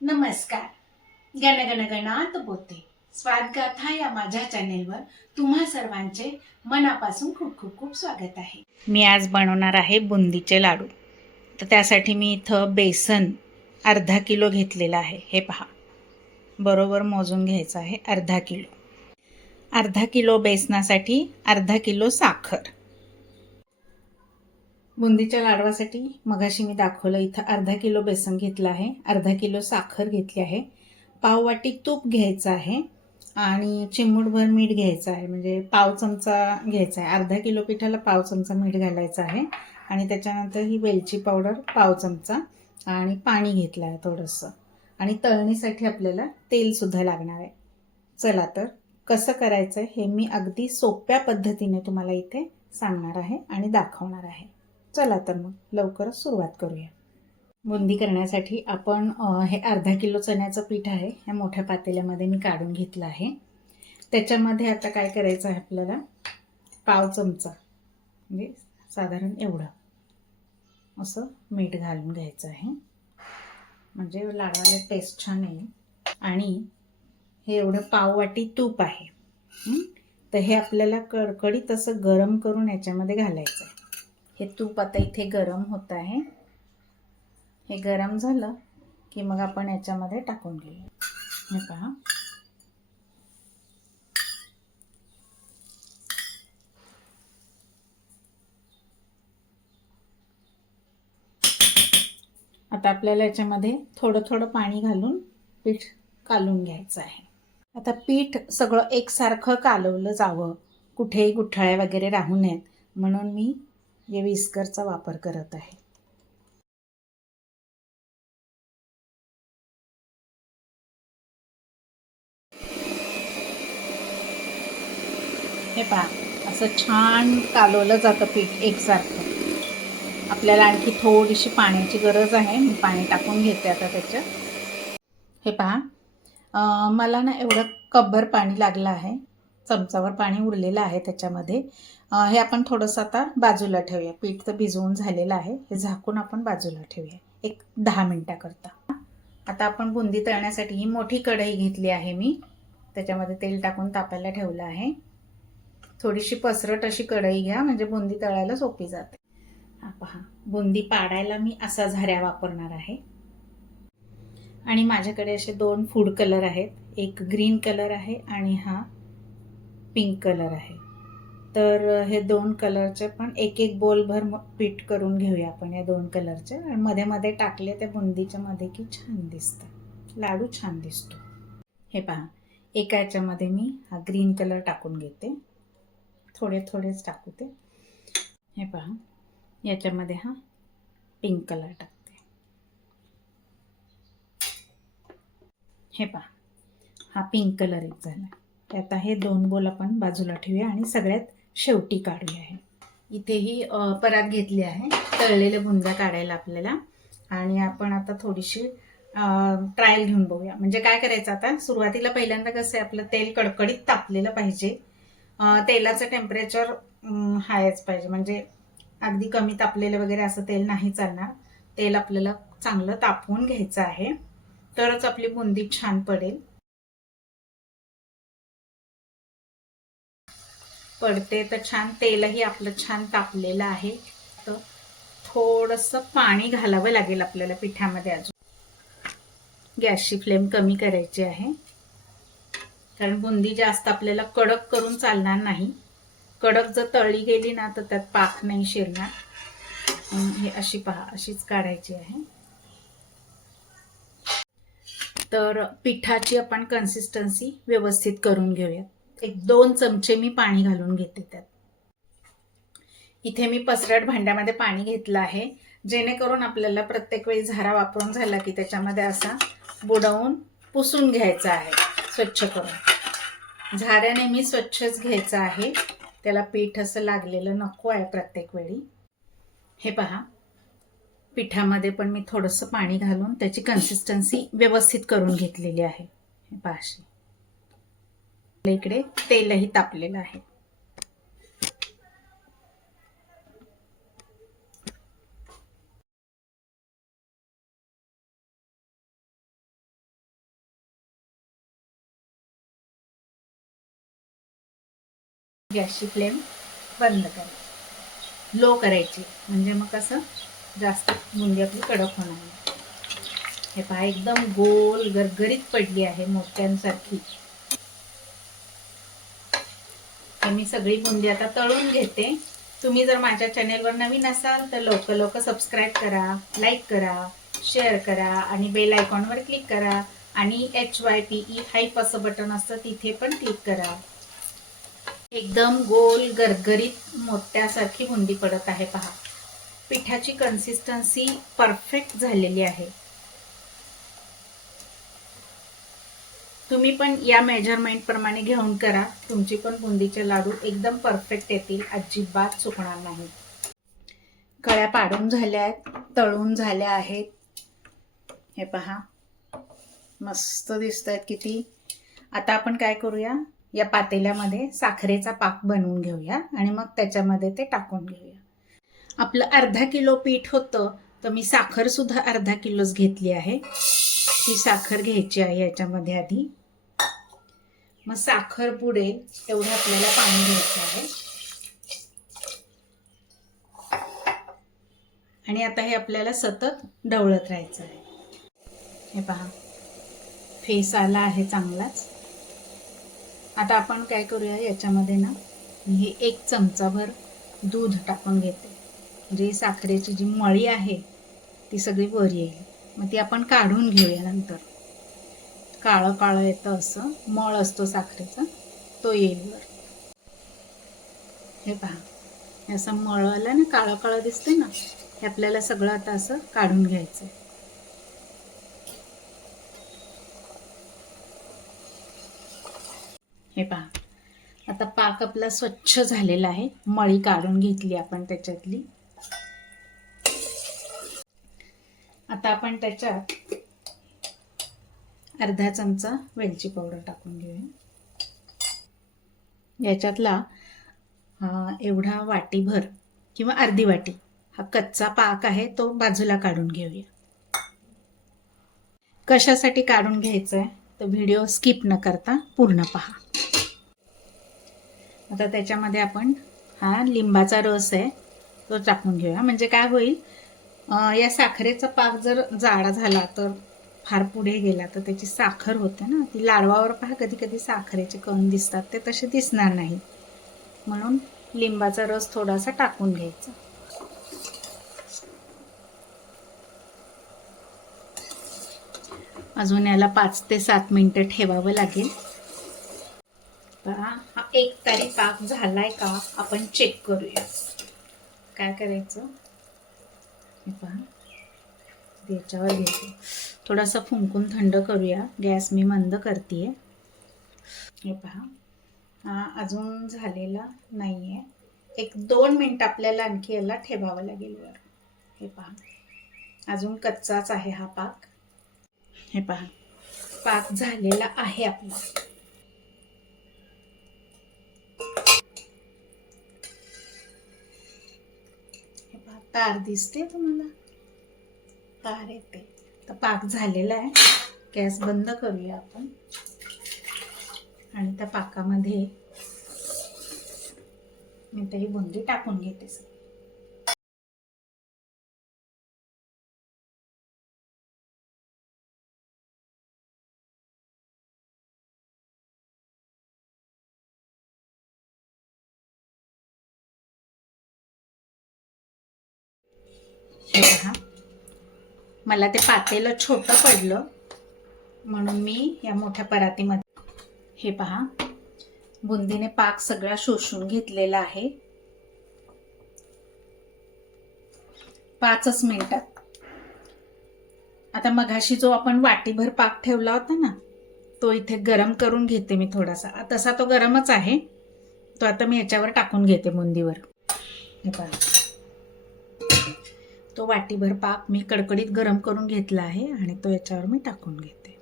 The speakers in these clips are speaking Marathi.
नमस्कार. गण गणात बोते स्वादगाथा या माझ्या चॅनेलवर तुम्हा सर्वांचे मनापासून खूप खूप खूप स्वागत आहे. मी आज बनवणार आहे बुंदीचे लाडू. तर त्यासाठी मी इथं बेसन अर्धा किलो घेतलेलं आहे. हे पहा. बरोबर मोजून घ्यायचं आहे अर्धा किलो. अर्धा किलो बेसनासाठी अर्धा किलो साखर. बुंदीच्या लाडवासाठी मगाशी मी दाखवलं इथं अर्धा किलो बेसन घेतलं आहे अर्धा किलो साखर घेतली आहे पाववाटी तूप घ्यायचं आहे आणि चिमूटभर मीठ घ्यायचं आहे म्हणजे पाव चमचा घ्यायचा आहे. अर्धा किलो पिठाला पाव चमचा मीठ घालायचं आहे आणि त्याच्यानंतर ही वेलची पावडर पाव चमचा आणि पाणी घेतलं आहे थोडंसं. आणि तळणीसाठी आपल्याला तेलसुद्धा लागणार आहे. चला तर कसं करायचं आहे हे मी अगदी सोप्या पद्धतीने तुम्हाला इथे सांगणार आहे आणि दाखवणार आहे. चला तर मग लवकरच सुरुवात करूया. बुंदी करण्यासाठी आपण हे अर्धा किलो चण्याचं पीठ आहे ह्या मोठ्या पातेल्यामध्ये मी काढून घेतलं आहे. त्याच्यामध्ये आता काय करायचं आहे आपल्याला? पाव चमचा म्हणजे साधारण एवढं. असं मीठ घालून घ्यायचं आहे. म्हणजे लाडाला टेस्ट छान येईल आणि हे एवढं पाववाटी तूप आहे. तर हे आपल्याला कडकडीत असं गरम करून याच्यामध्ये घालायचं आहे. हे तूप आता इथे गरम होत आहे. हे गरम झालं की मग आपण याच्यामध्ये टाकून घेऊया हे पहा. आता आपल्याला याच्यामध्ये थोडं थोडं पाणी घालून पीठ कालून घ्यायचं आहे. आता पीठ सगळं एकसारखं कालवलं जावं. कुठेही गुठळ्या वगैरे राहू नयेत. म्हणून मी हे विस्करचा वापर करत आहे. हे पहा असं छान कालवलं जातं पीठ एकसारखं. आपल्याला आणखी थोडीशी पाण्याची गरज आहे मी पाणी टाकून घेते आता त्याच्यात. हे पहा मला ना एवढं कब्बर पाणी लागलं आहे. चमचावर पाणी उरलेलं आहे त्याच्यामध्ये. हे आपण थोडंसं आता बाजूला ठेवूया. पीठ तर भिजवून झालेलं आहे. हे झाकून आपण बाजूला ठेवूया. एक दहा मिनटाकरता. आता आपण बुंदी तळण्यासाठी ही मोठी कढई घेतली आहे मी. त्याच्यामध्ये तेल टाकून तापायला ठेवलं आहे. थोडीशी पसरट अशी कढई घ्या म्हणजे बुंदी तळायला सोपी जाते. हा पहा. बुंदी पाडायला मी असा झाऱ्या वापरणार आहे. आणि माझ्याकडे असे दोन फूड कलर आहेत. एक ग्रीन कलर आहे आणि हा पिंक कलर आहे. तर हे दोन कलरचे पण एक एक बोलभर पीठ करून घेऊया आपण या दोन कलरचे. आणि मध्ये मध्ये टाकले त्या बुंदीच्या मध्ये की छान दिसतं. लाडू छान दिसतो. हे पहा एका याच्यामध्ये मी हा ग्रीन कलर टाकून घेते. थोडे थोडेच टाकू ते. हे पहा याच्यामध्ये हा पिंक कलर टाकते. हे पहा हा पिंक कलर एक झाला. आता हे दोन बोल आपण बाजूला ठेवूया आणि सगळ्यात शेवटी काढली आहे. इथेही परात घेतली आहे. तळलेले बुंद्या काढायला आपल्याला. आणि आपण आता थोडीशी ट्रायल घेऊन बघूया. म्हणजे काय करायचं आता? सुरुवातीला पहिल्यांदा कसं आहे आपलं तेल कडकडीत तापलेलं पाहिजे. तेलाचं टेम्परेचर हायच पाहिजे. म्हणजे अगदी कमी तापलेलं वगैरे असं तेल नाही चालणार. तेल आपल्याला चांगलं तापवून घ्यायचं आहे. तरच आपली बुंदी छान पडेल. पडते तर छान तेलही आपलं छान तापलेलं आहे. तर थोडंसं पाणी घालावं लागेल आपल्याला पिठामध्ये अजून. गॅसची फ्लेम कमी करायची आहे. कारण बुंदी जास्त आपल्याला कडक करून चालणार नाही. कडक जर तळली गेली ना तर त्यात पाक नाही शिरणार. हे अशी पहा अशीच काढायची आहे. तर पिठाची आपण कन्सिस्टन्सी व्यवस्थित करून घेऊयात. एक दोन चमचे मी पाणी घालून घेते त्यात. इथे मी पसरट भांड्यामध्ये पाणी घेतलं आहे. जेणेकरून आपल्याला प्रत्येक वेळी झारा वापरून झाला की त्याच्यामध्ये असा बुडवून पुसून घ्यायचा आहे स्वच्छ करून. झाऱ्याने मी स्वच्छच घ्यायचं आहे. त्याला पीठ असं लागलेलं नको आहे प्रत्येक वेळी. हे पहा. पिठामध्ये पण मी थोडंसं पाणी घालून त्याची कन्सिस्टन्सी व्यवस्थित करून घेतलेली आहे. हे पहा इकडे तेलही तापलेलं आहे. गॅसची फ्लेम बंद करायची लो करायची. म्हणजे मग कसं? जास्त मुंगी आपली कडक होणार हे पहा एकदम गोल गरगरीत पडली आहे मोत्यांसारखी. हे मी सगळी बुंदी आता तळून घेते. तुम्ही जर माझ्या चॅनेलवर नवीन असाल तर लवकर लवकर सबस्क्राईब करा लाईक करा शेअर करा आणि बेल आयकॉनवर क्लिक करा आणि H Y P E hype असं बटन असतं तिथे पण क्लिक करा. एकदम गोल गरगरीत मोत्यासारखी बुंदी पडत आहे पहा. पिठाची कन्सिस्टन्सी परफेक्ट झालेली आहे. तुम्ही पण या मेजरमेंट प्रमाणे घेऊन करा. तुमची पण बुंदीचे लाडू एकदम परफेक्ट येतील. अजिबात चुकणार नाही. कळ्या पाडून झाल्या आहेत तळून झाल्या आहेत. हे पहा. मस्त दिसत आहेत किती. आता आपण काय करूया? या पातेल्यामध्ये साखरेचा पाक बनवून घेऊया आणि मग त्याच्यामध्ये ते टाकून घेऊया. आपलं अर्धा किलो पीठ होतं. तर मी साखरसुद्धा अर्धा किलोच घेतली आहे. ती साखर घ्यायची आहे याच्यामध्ये आधी. मग साखर पुढे तेवढं आपल्याला पाणी घ्यायचं आहे. आणि आता हे आपल्याला सतत ढवळत राहायचं आहे. हे पहा. फेस आला आहे चांगलाच. आता आपण काय करूया याच्यामध्ये ना हे एक चमचाभर दूध टाकून घेते. म्हणजे साखरेची जी मळी आहे ती सगळी वर येईल मग ती आपण काढून घेऊया नंतर. काळं काळं येतं असं. मळ असतो साखरेचा. तो येईल वर हे पहा. हे असं मळ आलं ना काळं काळं दिसते ना हे आपल्याला सगळं आता असं काढून घ्यायचं आहे हे पहा. आता पाक आपला स्वच्छ झालेला आहे. मळी काढून घेतली आपण त्याच्यातली. आता आपण त्याच्यात अर्धा चमचा वेलची पावडर टाकून घेऊया. याच्यातला एवढा वाटीभर किंवा अर्धी वाटी हा कच्चा पाक आहे तो बाजूला काढून घेऊया. कशासाठी काढून घ्यायचं आहे तर व्हिडिओ स्किप न करता पूर्ण पहा. आता त्याच्यामध्ये आपण हा लिंबाचा रस आहे तो टाकून घेऊया. म्हणजे काय होईल या साखरेचा पाक जर जाडा झाला तर फार पुढे गेला तर त्याची साखर होते ना. ती लाडवावर पहा कधी कधी साखरेचे कण दिसतात ते तसे दिसणार नाही. म्हणून लिंबाचा रस थोडासा टाकून घ्यायचा. अजून याला पाच ते सात मिनिटं ठेवावं लागेल. पहा हा एक तारी पाक झालाय का? आपण चेक करूया. काय करायचं? पहा याच्यावर घेते. थोडासा फुंकून थंड करूया. गॅस मी मंद करते हे पहा. हा अजून झालेला नाही आहे एक दोन मिनटं आपल्याला आणखी याला ठेवावं लागेल वर. हे पहा. अजून कच्चाच आहे हा पाक. हे पहा. पाक झालेला आहे आपला. बघा तार दिसते तुम्हाला? तार येते. तर पाक झालेला आहे. गॅस बंद करूया आपण. आणि त्या पाकामध्ये मी ते बुंदी टाकून घेते सर हे पहा मला ते पातेलं छोटं पडलं. म्हणून मी या मोठ्या परातीमध्ये हे पहा. बुंदीने पाक सगळा शोषून घेतलेला आहे. पाचच मिनिटात. आता मघाशी जो आपण वाटीभर पाक ठेवला होता ना तो इथे गरम करून घेते मी थोडासा. तसा तो गरमच आहे. तो आता मी याच्यावर टाकून घेते बुंदीवर. हे पहा. तो वाटीभर पाक मी कडकडीत गरम करून घेतला आहे आणि तो याच्यावर मी टाकून घेते.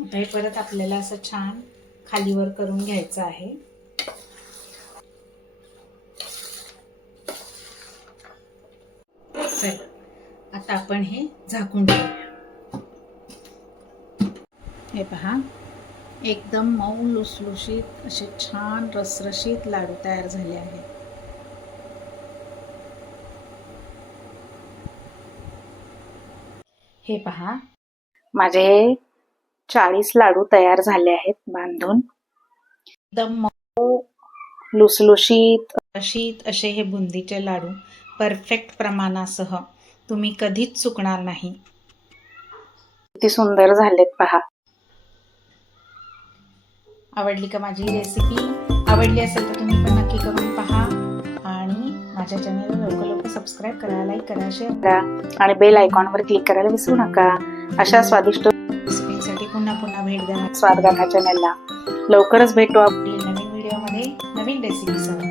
आता हे परत आपल्याला असं छान खालीवर करून घ्यायचं आहे. आता आपण हे झाकून घेऊया. हे पहा एकदम मऊ लुसलुशीत असे छान रसरशीत लाडू तयार झाले आहेत. हे पहा. माझे चाळीस लाडू तयार झाले आहेत बांधून. एकदम लुसलुशीत. शीत असे हे बुंदीचे लाडू परफेक्ट प्रमाणासह तुम्ही कधीच चुकणार नाही. किती सुंदर झालेत पहा. आवडली का माझी रेसिपी आवडली असेल तर माझ्या चॅनलला लवकर लवकर सबस्क्राईब करा लाईक करा शेअर करा आणि बेल आयकॉनवर क्लिक करायला विसरू नका. अशा स्वादिष्ट रेसिपीसाठी पुन्हा पुन्हा भेट द्या. स्वादगाथा चॅनलला लवकरच भेटू आपण. नवीन व्हिडिओमध्ये नवीन रेसिपीसह